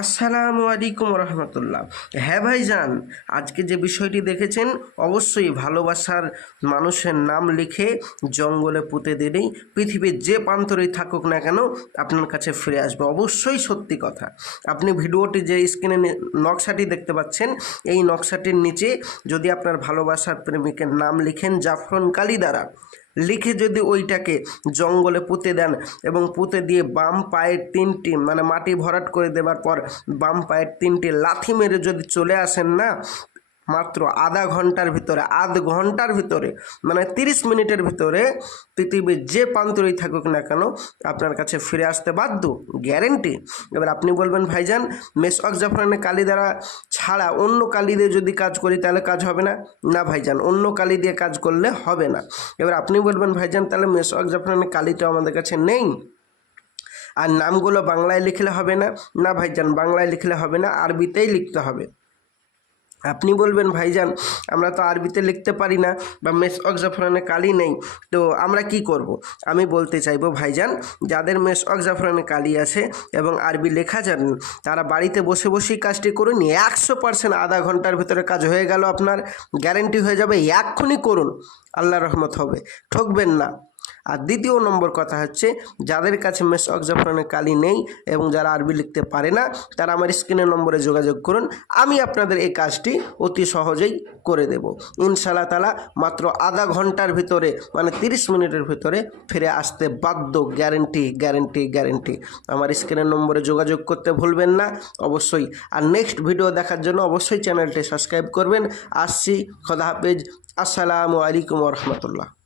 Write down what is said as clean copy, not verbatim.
আসসালামু আলাইকুম রহমতুল্লাহ। হ্যাঁ ভাইজান, আজকে যে বিষয়টি দেখেছেন অবশ্যই ভালোবাসার মানুষের নাম লিখে জঙ্গলে পুঁতে দিলেই পৃথিবীর যে প্রান্তরেই থাকুক না কেন আপনার কাছে ফিরে আসবে। অবশ্যই সত্যি কথা। আপনি ভিডিওটি যে স্ক্রিনে নকশাটি দেখতে পাচ্ছেন, এই নকশাটির নিচে যদি আপনার ভালোবাসার প্রেমিকের নাম লিখেন জাফরান কালি দ্বারা, লিখে যদি ওইটাকে জঙ্গলে পুঁতে দেন এবং পুঁতে দিয়ে বাম পায়ের তিনটি মাটি ভরাট করে দেওয়ার পর বাম পায়ের তিনটি লাথি মেরে যদি চলে আসেন না, মাত্র আধ ঘন্টার ভিতরে 30 মিনিটের ভিতরে পৃথিবীর যে প্রান্তরেই থাকুক না কেন আপনার কাছে ফিরে আসতে বাধ্য, গ্যারেন্টি। এবার আপনি বলবেন ভাইজান মেসওয়াক জাফরানের কালি দ্বারা ছাড়া অন্য কালি দিয়ে যদি কাজ করি তাহলে কাজ হবে না? না ভাইজান, অন্য কালি দিয়ে কাজ করলে হবে না। এবার আপনি বলবেন ভাইজান তাহলে মেসওয়াক জাফরানের কালিটা আমাদের কাছে নেই, আর নামগুলো বাংলায় লিখলে হবে না? না ভাইজান, বাংলায় লিখলে হবে না, আরবিতেই লিখতে হবে। আপনি বলবেন ভাইজান আমরা তো আরবিতে লিখতে পারি না বা মেসওয়াক জাফরানের কালি নেই, তো আমরা কি করব? আমি বলতে চাইবো ভাইজান, যাদের মেসওয়াক জাফরানের কালি আছে এবং আরবি লেখা জানেন তারা বাড়িতে বসে বসেই কাজটি করুন। 100% আধা ঘন্টার ভিতরে কাজ হয়ে গেল, আপনার গ্যারেন্টি হয়ে যাবে। এক্ষুনি করুন, আল্লাহ রহমত হবে, ঠকবেন না। আর দ্বিতীয় নম্বর কথা হচ্ছে, যাদের কাছে মেসওয়াক জাফরানের কালি নেই এবং যারা আরবি লিখতে পারে না তারা আমার স্ক্রিনের নম্বরে যোগাযোগ করুন, আমি আপনাদের এই কাজটি অতি সহজেই করে দেব ইনশাআল্লাহ তাআলা। মাত্র আধা ঘন্টার ভিতরে 30 মিনিটের ভিতরে ফিরে আসতে বাধ্য, গ্যারেন্টি গ্যারেন্টি গ্যারেন্টি। আমার স্ক্রিনের নম্বরে যোগাযোগ করতে ভুলবেন না অবশ্যই। আর নেক্সট ভিডিও দেখার জন্য অবশ্যই চ্যানেলটি সাবস্ক্রাইব করবেন। আসছি, খোদা হাফেজ, আসসালামু আলাইকুম রহমতুল্লাহ।